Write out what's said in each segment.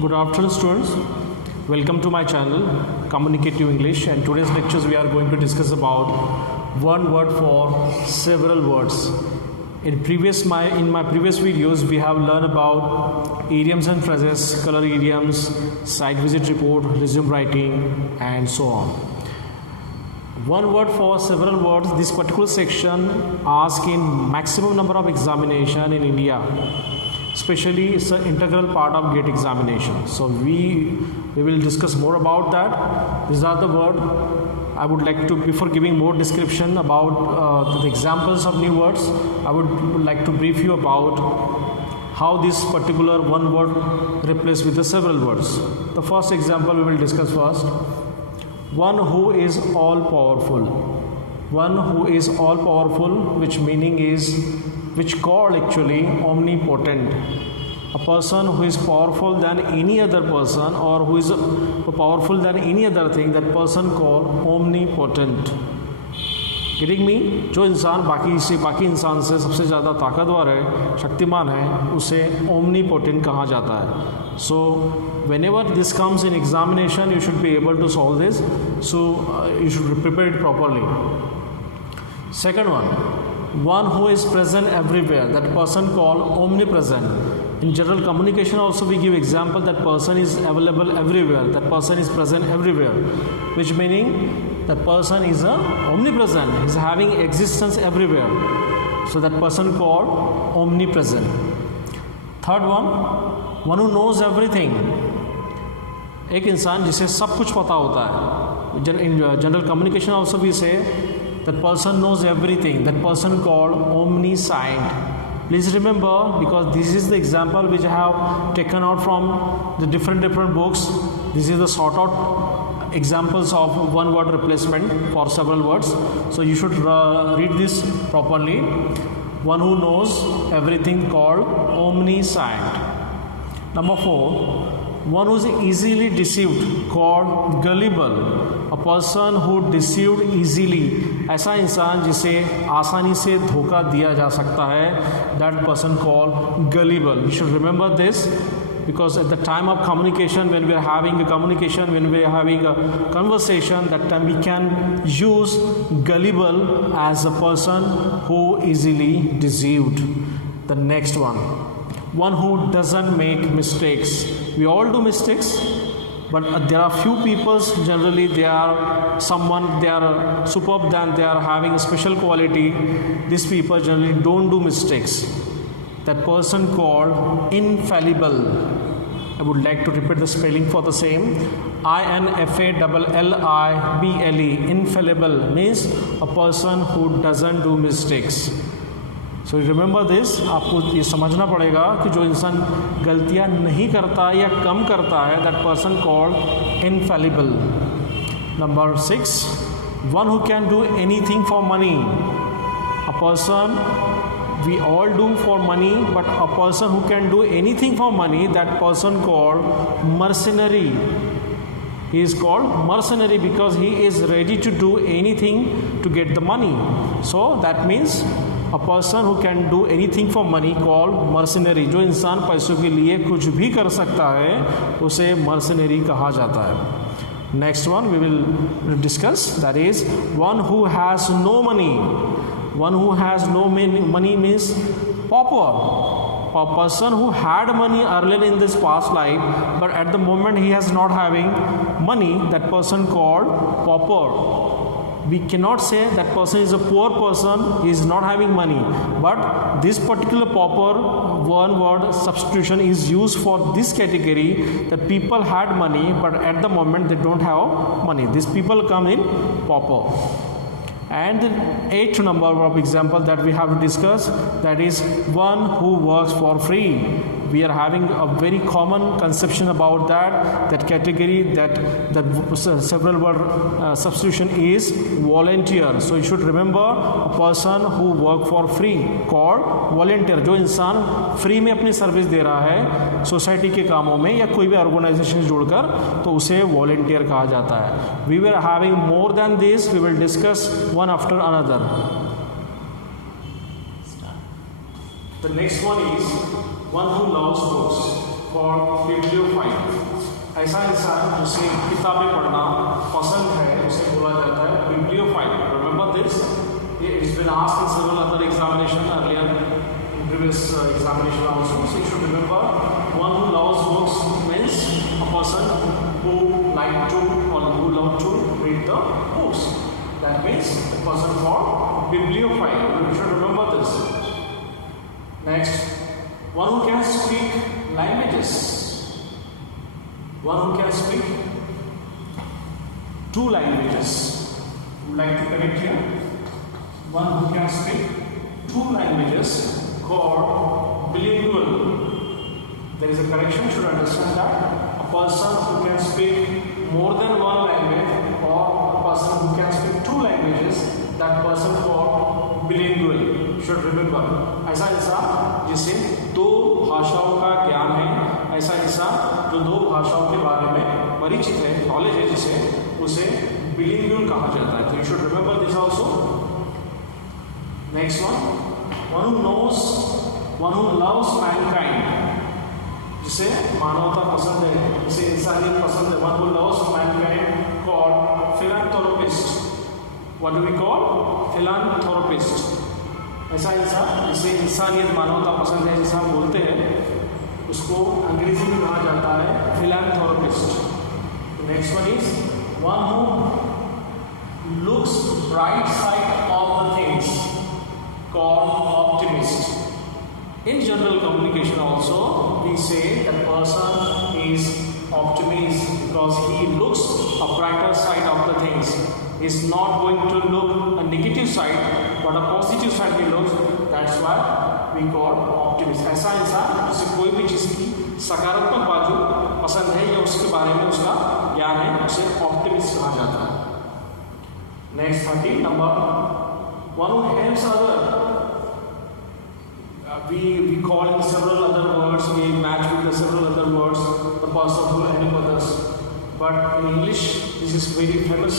Good afternoon, students. Welcome to my channel Communicative English, and today's lectures we are going to discuss about one word for several words. In my previous videos we have learned about idioms and phrases, color idioms, site visit report, resume writing, and so on. One word for several words. This particular section asks in maximum number of examination in India. Especially it's an integral part of GATE examination. So we will discuss more about that. These are the words. I would like to, before giving more description about the examples of new words, I would like to brief you about how this particular one word replaced with the several words. The first example we will discuss first. One who is all powerful. One who is all powerful, which meaning is, which called actually omnipotent. A person who is powerful than any other person, or who is powerful than any other thing, that person called omnipotent. Getting me? जो इंसान बाकी इंसान से सबसे ज़्यादा ताकतवर है, शक्तिमान है, उसे omnipotent कहा जाता है. So whenever this comes in examination, you should be able to solve this. So you should prepare it properly. Second one who is present everywhere, that person called omnipresent. In general communication also we give example, that person is available everywhere, that person is present everywhere, which meaning that person is omnipresent, is having existence everywhere. So that person called omnipresent. Third one who knows everything. एक इंसान जिसे सब कुछ पता होता है. In general communication also we say that person knows everything, that person called omniscient. Please remember, because this is the example which I have taken out from the different books. This is the sort out examples of one word replacement for several words. So you should read this properly. One who knows everything called omniscient. Number 4, one who is easily deceived called gullible. A person who deceived easily, ऐसा इंसान जिसे आसानी से धोखा दिया जा सकता है, that person called gullible. You should remember this, because at the time of communication, when we are having a communication, when we are having a conversation, that time we can use gullible as a person who easily deceived. The next one who doesn't make mistakes. We all do mistakes, but there are few people, generally they are superb, than they are having a special quality. These people generally don't do mistakes. That person called infallible. I would like to repeat the spelling for the same. INFALLIBLE. Infallible means a person who doesn't do mistakes. So remember this. आपको ये समझना पड़ेगा कि जो इंसान गलतियां नहीं करता या कम करता है, that person called infallible. Number 6, one who can do anything for money. A person, we all do for money, but a person who can do anything for money, that person called mercenary. He is called mercenary because he is ready to do anything to get the money. So that means a person who can do anything for money called mercenary. जो इंसान पैसों के लिए कुछ भी कर सकता है, उसे mercenary कहा जाता है. Next one we will discuss, that is one who has no money. One who has no money means pauper. A person who had money earlier in this past life, but at the moment he is not having money, that person called pauper. We cannot say that person is a poor person, he is not having money, but this particular pauper, one word substitution is used for this category, that people had money but at the moment they don't have money. These people come in pauper. And the 8th number of example that we have to discuss, that is one who works for free. We are having a very common conception about that category, that several word substitution is volunteer. So you should remember a person who work for free called volunteer. जो इंसान free में अपनी service दे रहा है society के कामों में या कोई भी ऑर्गेनाइजेशन से जुड़कर, तो उसे वॉलंटियर कहा जाता है. We were having more than this. We will discuss one after another. The next one is one who loves books, called bibliophile. ऐसा इंसान जिसे किताबें पढ़ना पसंद है उसे बोला जाता है bibliophile. Remember this. It's been asked in several other examination earlier in previous examination also. So you should remember, one who loves books means a person who like to or who love to read the books. That means the person called bibliophile. You should remember this. Next, one who can speak languages. One who can speak 2 languages. Would like to correct here. One who can speak 2 languages called bilingual. There is a correction, should understand that. A person who can speak more than 1 language or a person who can speak 2 languages, that person called bilingual. Should remember. ऐसा इंसान जिसे 2 भाषाओं का ज्ञान है, ऐसा इंसान जो 2 भाषाओं के बारे में परिचित है, नॉलेज है जिसे, उसे bilingual कहा जाता है. तो you should remember this also. Next one who knows, one who loves mankind, जिसे मानवता पसंद है, जिसे इंसानियत पसंद है. One who loves mankind called philanthropist. What do we call? Philanthropist. ऐसा इंसान जिसे इंसानियत मानवता पसंद है, जिसे हम बोलते हैं, उसको अंग्रेजी में कहा जाता है philanthropist. Next one is one who looks bright side of the things, called optimist. In general communication also we say that person is optimist because he looks a brighter side of the things. He is not going to look a negative side but a positive side he looks. That's why we call optimist. ऐसा इंसान जिसे कोई भी चीज़ की सकारात्मक बाजू पसंद है या उसके बारे में उसका ज्ञान है, उसे ऑप्टिमिस्ट कहा जाता है. Next 30 number, one who helps other. We call in several other words, we match with the several other words, the person who help others. But in English, this is very famous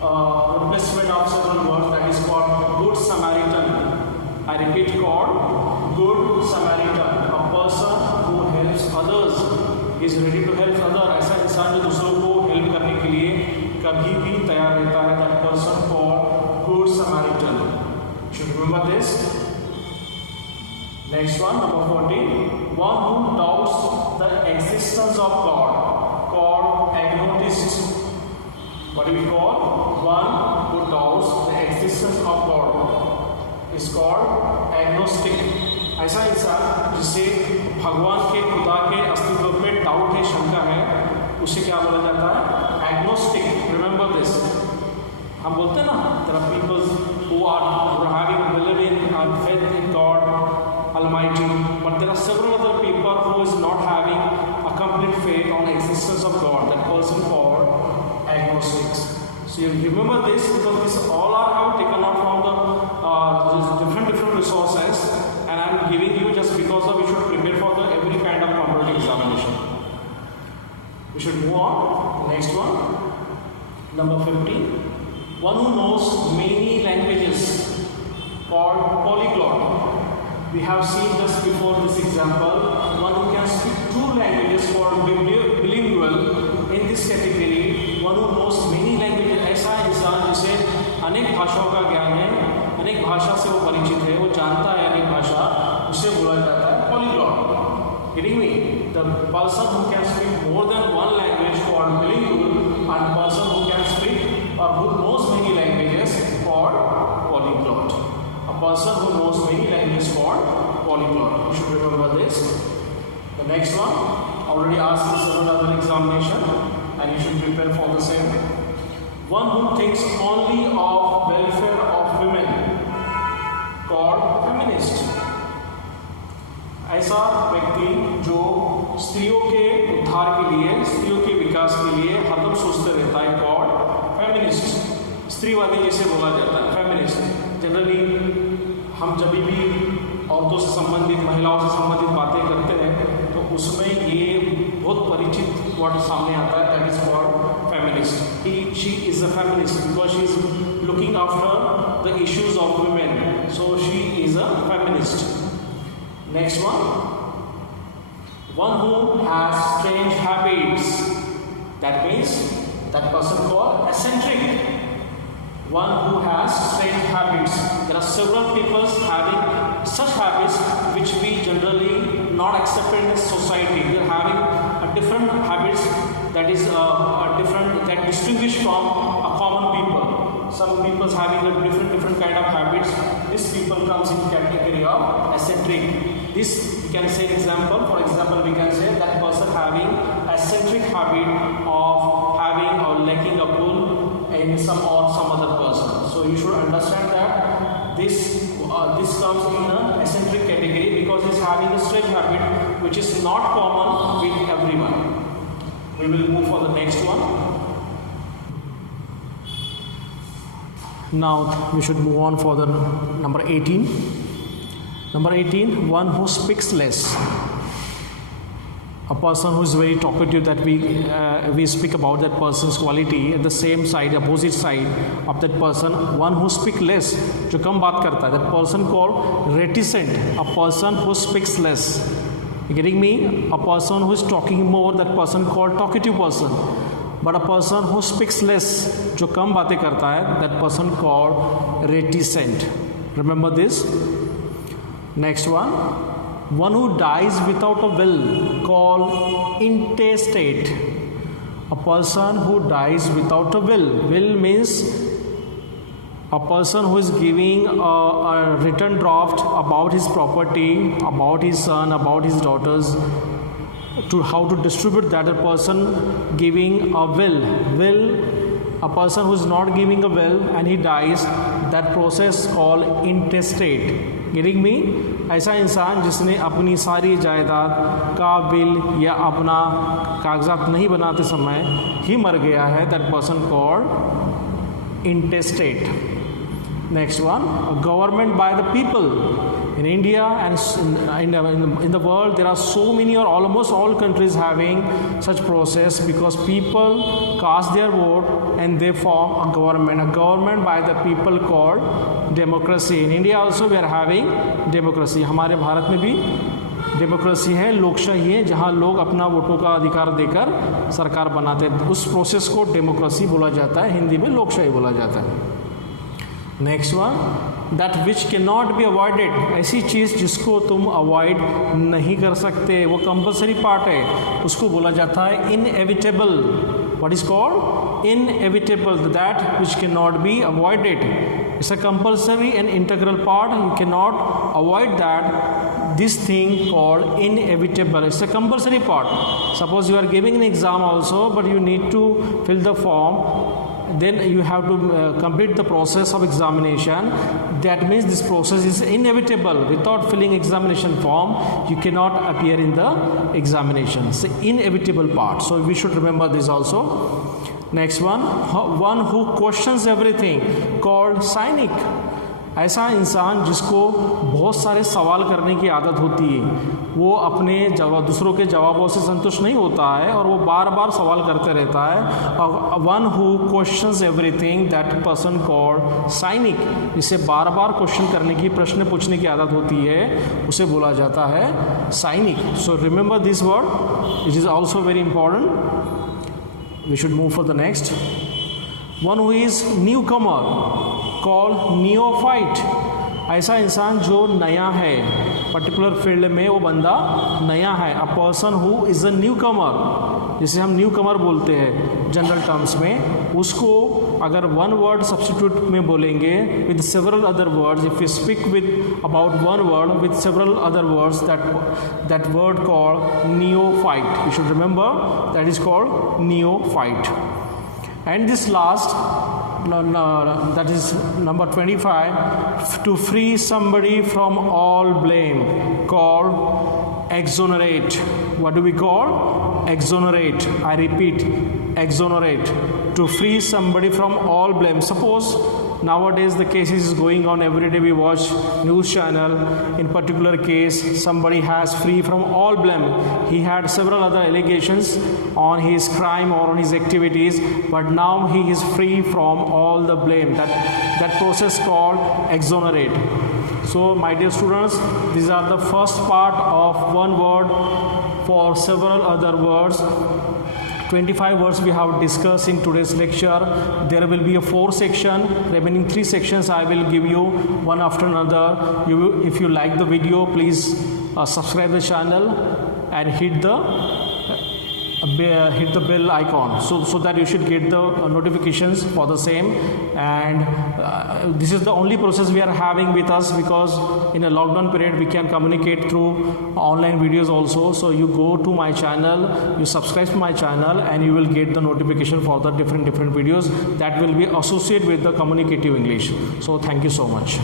replacement of several words, that is called Good Samaritan. I repeat, called Good Samaritan. A person who helps others is ready to help others. ऐसा इंसान जो दूसरों को help करने के लिए कभी भी तैयार रहता है, that person called Good Samaritan. Should remember this. Next one, number 14. One who doubts the existence of God, called agnostic. What do we call? One who doubts the existence of God is called agnostic. ऐसा इंसान जिसे भगवान के, खुदा के अस्तित्व पे doubt है, शंका है, उसे क्या बोला जाता है? एग्नोस्टिक. Remember this. हम बोलते हैं ना, there are people who are having believing and faith in God Almighty, but there are several other people who is not having a complete faith on the existence of God. That person called agnostics. So you remember this because this all are how taken out from the different resources, and I am giving you just because we should prepare for the every kind of competitive examination. We should move on. The next one, number 15. One who knows many languages, called polyglot. We have seen just before this example, one who can speak 2 languages called bilingual. In this category, one who knows many languages, ऐसा इंसान जिसे अनेक भाषाओं का ज्ञान है, अनेक भाषा से वो परिचित है, वो जानता है अनेक भाषा, उसे बोला जाता है polyglot. Getting me? The person who can speak more than 1 language called bilingual, and person who can speak or who knows many languages called polyglot. A person who knows many languages called polyglot. You should remember this. The next one, already asked in several other examination, and you should prepare for the same. One who thinks only of welfare of women, called feminist. ऐसा व्यक्ति जो स्त्रियों के उद्धार के लिए, स्त्रियों के विकास के लिए हरदम सोचते रहता है, कॉल्ड फेमिनिस्ट. स्त्रीवादी जिसे बोला जाता है, फेमिनिस्ट. जनरली हम जब भी औरतों से संबंधित, महिलाओं से संबंधित बातें करते हैं तो उसमें ये बहुत परिचित वर्ड सामने आता है, that is called feminist. She is a feminist because she is looking after the issues of women, so she is a feminist. Next one, One who has strange habits. That means that person called eccentric. One who has strange habits. There are several people having such habits which we generally not accepted in society. They are having a different habits that is different, that distinguish from a common people. Some people having a different kind of habits. This people comes in category of eccentric. This we can say example. For example, we can say that person having eccentric habit of having or lacking a bull in some other person. So you should understand that this comes in an eccentric category because he's having a strange habit which is not common with everyone. We will move for the next one. Now we should move on for the number 18. Number 18, one who speaks less. A person who is very talkative, that we speak about that person's quality. At the same side, opposite side of that person, one who speaks less, जो कम बात करता है, that person called reticent. A person who speaks less. You getting me? A person who is talking more, that person called talkative person. But a person who speaks less, जो कम बातें करता है, that person called reticent. Remember this. Next one who dies without a will, called intestate. A person who dies without a will. Will means a person who is giving a written draft about his property, about his son, about his daughters, to how to distribute that. A person giving a will. A person who is not giving a will and he dies, that process called intestate. Getting me? ऐसा इंसान जिसने अपनी सारी जायदाद का will या अपना कागजात नहीं बनाते समय ही मर गया है, that person called intestate. Next one, a government by the people. In India and in the world, there are so many or almost all countries having such process because people cast their vote and they form a government. A government by the people called democracy. In India also we are having democracy. हमारे भारत में भी democracy है, लोकशाही है, जहाँ लोग अपना वोटों का अधिकार देकर सरकार बनाते हैं. उस प्रोसेस को डेमोक्रेसी बोला जाता है, हिंदी में लोकशाही बोला जाता है. Next one, that which can not be avoided. ऐसी चीज़ जिसको तुम अवॉइड नहीं कर सकते, वो कंपलसरी पार्ट है, उसको बोला जाता है inevitable. What is called inevitable. That which can not be avoided. It's a compulsory and integral part. You can not avoid that. This thing called inevitable. It's a compulsory part. Suppose you are giving an exam also but you need to fill the form. Then you have to complete the process of examination. That means this process is inevitable. Without filling examination form, you cannot appear in the examination. It's an inevitable part. So we should remember this also. Next one who questions everything, called cynic. ऐसा इंसान जिसको बहुत सारे सवाल करने की आदत होती है, वो अपने दूसरों के जवाबों से संतुष्ट नहीं होता है और वो बार बार सवाल करते रहता है. One who questions everything, that person called cynic. जिसे बार बार क्वेश्चन करने की, प्रश्न पूछने की आदत होती है, उसे बोला जाता है cynic. So remember this word, it is also very important. We should move for the next. One who is newcomer, called neophyte. ऐसा इंसान जो नया है, पर्टिकुलर फील्ड में वो बंदा नया है. A person who is a newcomer, जिसे हम न्यू कमर बोलते हैं जनरल टर्म्स में, उसको अगर वन वर्ड सब्स्टिट्यूट में बोलेंगे with several other words, if you speak with about one word with several other words, that word called neophyte. You should remember that is called neophyte. And this last, that is number 25, to free somebody from all blame, called exonerate. What do we call? Exonerate. I repeat, exonerate. To free somebody from all blame. Suppose nowadays the cases is going on every day. We watch news channel. In particular case, somebody has free from all blame. He had several other allegations on his crime or on his activities, but now he is free from all the blame. That process called exonerate. So my dear students, these are the first part of one word for several other words. 25 words we have discussed in today's lecture. There will be a 4 section, remaining 3 sections I will give you one after another. If you like the video, please subscribe the channel and hit the bell icon so that you should get the notifications for the same. And this is the only process we are having with us, because in a lockdown period we can communicate through online videos also. So you go to my channel, you subscribe to my channel, and you will get the notification for the different videos that will be associated with the communicative English. So thank you so much.